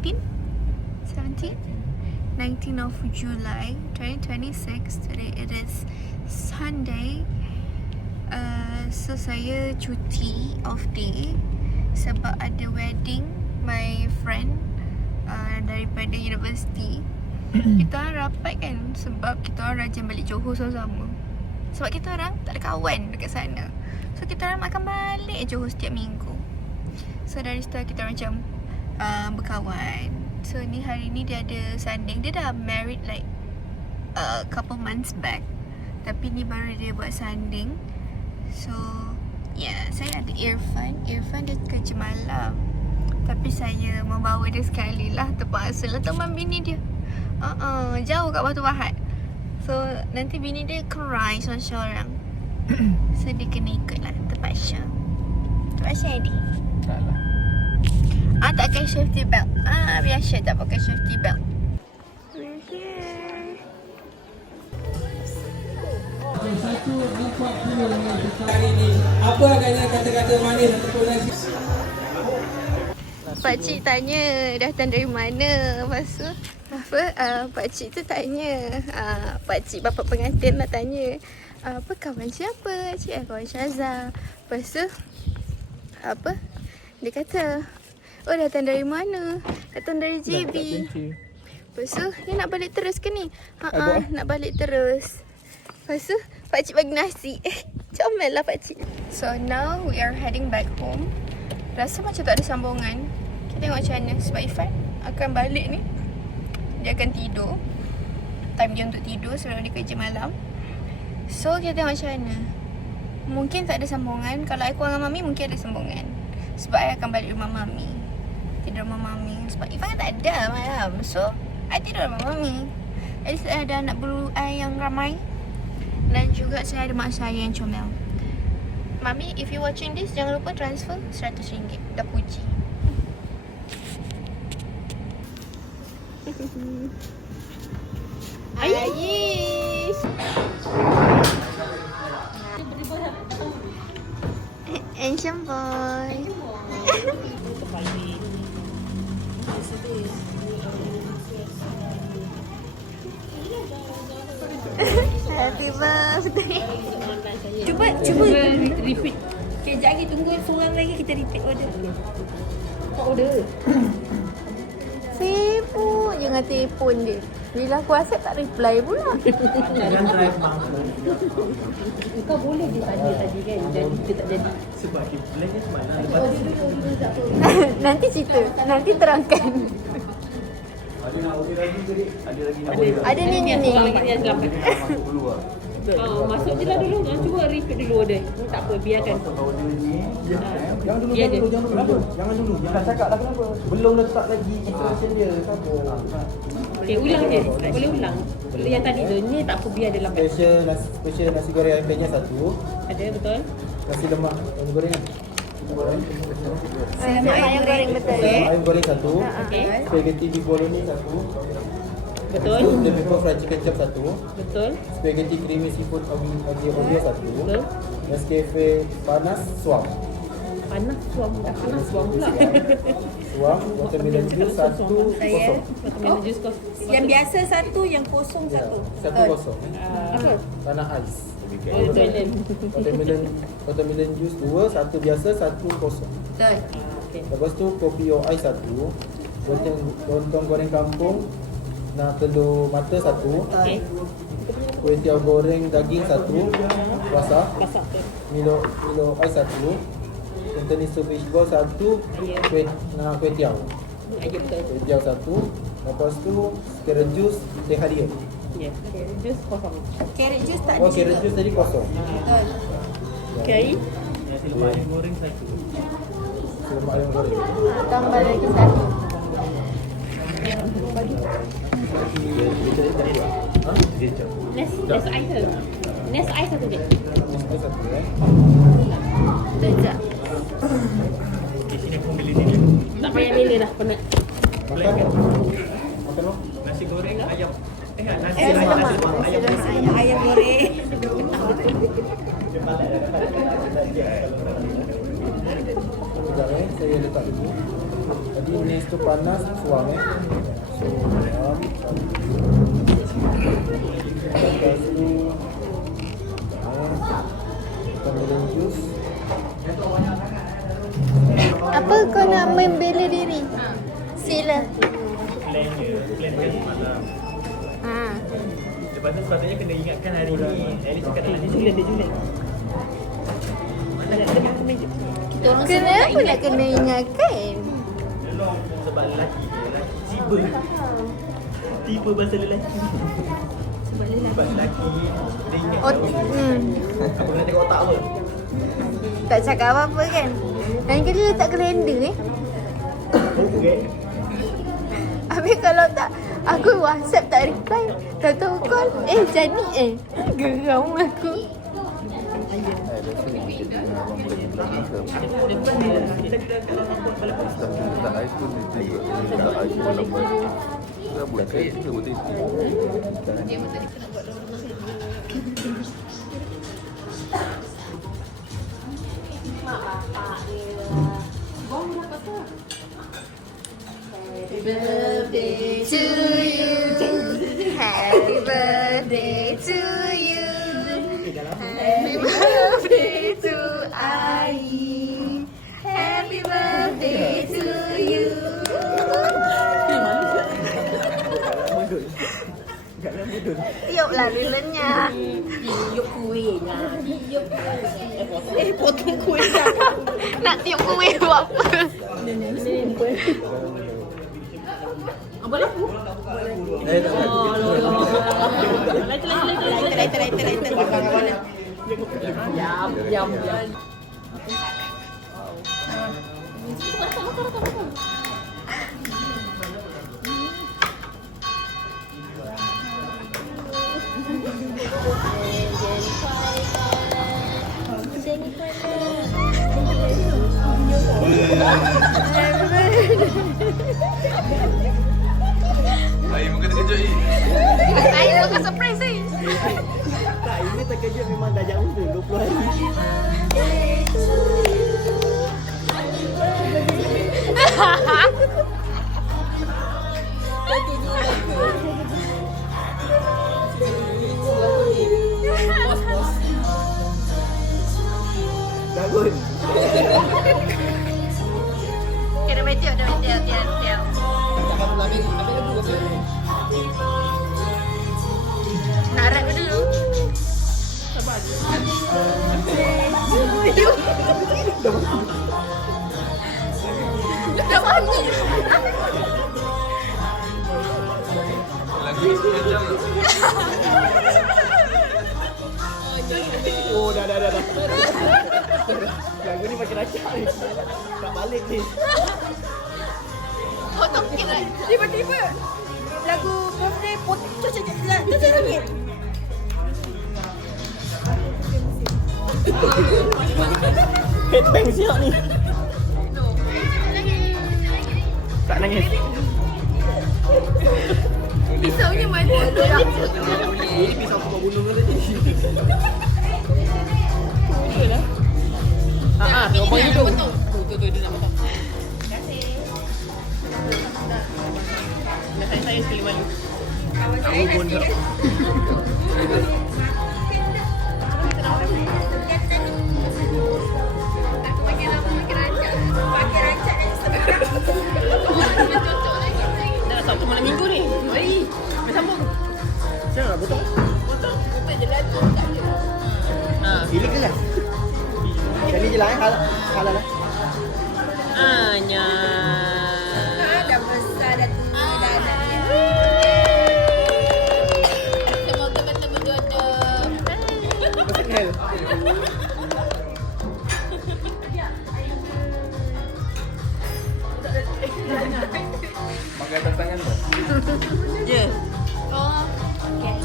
19th of July 2026. Today it is Sunday. So saya cuti off day sebab ada wedding my friend daripada universiti. Kita orang rapat kan sebab kita orang rajin balik Johor sama-sama. Sebab kita orang tak ada kawan dekat sana. So kita orang akan balik Johor setiap minggu. So dari situ kita orang macam berkawan. So ni hari ni dia ada sanding. Dia dah married like a couple months back. Tapi ni baru dia buat sanding. So yeah, saya ada Irfan. Irfan dia kerja malam. Tapi saya membawa dia sekali lah. Terpaksa lah teman bini dia. Jauh kat Batu Pahat. So nanti bini dia cry seorang-seorang. So dia kena ikut lah. Terpaksa. Terpaksa Adi. Tak lah. Tak pakai safety belt. Biasa tak pakai safety belt. We're here. Apa agaknya kata-kata manis ataupun nasi? Pakcik tanya datang dari mana. Lepas tu pakcik tu tanya, pakcik bapa pengantin nak tanya, apa kawan siapa? Cik kawan Syazah. Lepas tu dia kata, oh datang dari mana? Datang dari JB. Lepas tu dia nak balik terus ke ni? Nak balik terus. Lepas tu pakcik bagi nasi. Comel lah pakcik. So now we are heading back home. Rasa macam tak ada sambungan. Kita tengok macam mana. Sebab Irfan akan balik ni, dia akan tidur. Time dia untuk tidur sebelum dia kerja malam. So kita tengok macam mana. Mungkin tak ada sambungan. Kalau aku dengan Mami mungkin ada sambungan. Sebab I akan balik rumah Mami. Tidur rumah Mami. Sebab Irfan tak ada malam. So I tidur rumah Mami. At least ada anak bulu I yang ramai. Dan juga saya ada mak saya yang comel. Mami, if you watching this, jangan lupa transfer RM100. Dah puji. Ayis. Handsome boy. Happy birthday. Cuba repeat. Kejap lagi tunggu seorang lagi kita repeat order. Order. Sibuk je dengan telefon dia. Bila aku accept tak reply pula. Jangan drive mak. Kau boleh je tadi kan. Jadi kita tak jadi. Sebab dia blank kan semalam. Nanti cerita. Nanti terangkan. Ada nak order lagi ke? Ada lagi nak Ada ni. Seorang lagi yang selamat. Masuk dulu lah. Masuk je lah dulu. Cuba repeat dulu order. Tak apa, biarkan. Order ni. Jangan dulu, Ya, jangan dulu. Jangan dulu. Jangan cakap lah kenapa. Belum letak lagi instruction dia. Siapa? Okay, ulang je. Boleh ulang. Yang tadi tu. Ni tak apa, biar dia lambat. Special nasi goreng ayam penyet satu. Ada, betul? Nasi lemak ayam goreng. Ayam goreng betul. Ayam goreng satu. Okay. Spaghetti beef bolognese satu. Betul? The pepper fried chicken chop satu. Betul? Spaghetti creamy seafood aglio satu. Betul? Nescafe panas suam. Panas suam. Dah panas suam pula. Suam, watermelon juice satu kosong. Watermelon juice kosong. Yang biasa satu, yang kosong satu. Satu kosong. Apa? Tanah ais. Oh, toilet. Watermelon juice dua, satu biasa, satu kosong. Betul. Okay. Lepas tu kopi o ais satu. Lontong goreng kampung. Telur mata satu. Okay. Kuih tiaw goreng daging satu. Rasa. Masak tu. Milo ais satu. Cantonese fish ball satu. Kuih tiaw. Aja betul. Kuih tiaw satu. Lepas tu carrot juice teh halia. Ya. Okay. Juice kosong. Carrot juice tak ada. Oh, carrot juice tadi kosong. Betul. Okay. Nasi lemak ayam goreng satu. Nasi lemak ayam goreng. Tambah lagi satu. Next item. Next item satu je. Ais satu Sekejap. Tak payah bila dah penat. Makan lo. Nasi goreng ayam. Nasi Ayam goreng. Sekejap saya letak dulu. Tadi nest tu panas, tuang So, garam. Lepas tu Tambahin jus. Apa kau nak membela diri? Sila. Plan je. Plan kan semalam. Lepas tu sepatutnya kena ingatkan hari ni. Ellie cakap tak nak Julian. Mana nak ada kat meja. Kenapa nak kena ingatkan? Sebab lelaki tiba bahasa lelaki. Sebab lelaki dia ingat apa kena tengok otak apa. Tak cakap apa-apa kan? Lain kali letak kalender Okay. Habis kalau tak, aku WhatsApp tak reply, tak tahu call, jadi geram aku. Happy birthday to you. Happy birthday to you. Happy birthday to Ai. Happy birthday to you. Tiuplah lilanya. Tiup kuih lah. Potong kuih dah. Nak tiup kuih buat apa? Apa lah? Lighter. Jam. Air muka terkejut ni. Saya bukan surprise ni. Tak, ini terkejut memang dah jauh tu 20 hari. Bangun. Okay, dah tiup. Nak rap dulu. Dah mati. Lagi 10 jam. Oh, dah. Lagu ni makin racak ni. Tak balik ni. Potong sikit lah. Tiba-tiba lagu birthday tu langit. Headbang siap ni. Tak nangis. Pisaunya mana? Ini pisau aku buat bunuh tadi. Nombor itu. Tu dia nak potong. Saya sekali malu. Aku pun tak. Aku makin lama makin rancak. Pakai rancak dan sebenarnya. Cocok lagi. Dah Sabtu malam minggu ni. Mari. Bersambung. Siapa nak potong? Bukan je lagi. Tak je. Pilih ke lah? Kali je lah halal lah. Hanya. Dah besar dah tua dah anaknya. Semoga betul berjodoh. Pasal Pakai atas tangan tu. Je. Oh, okay.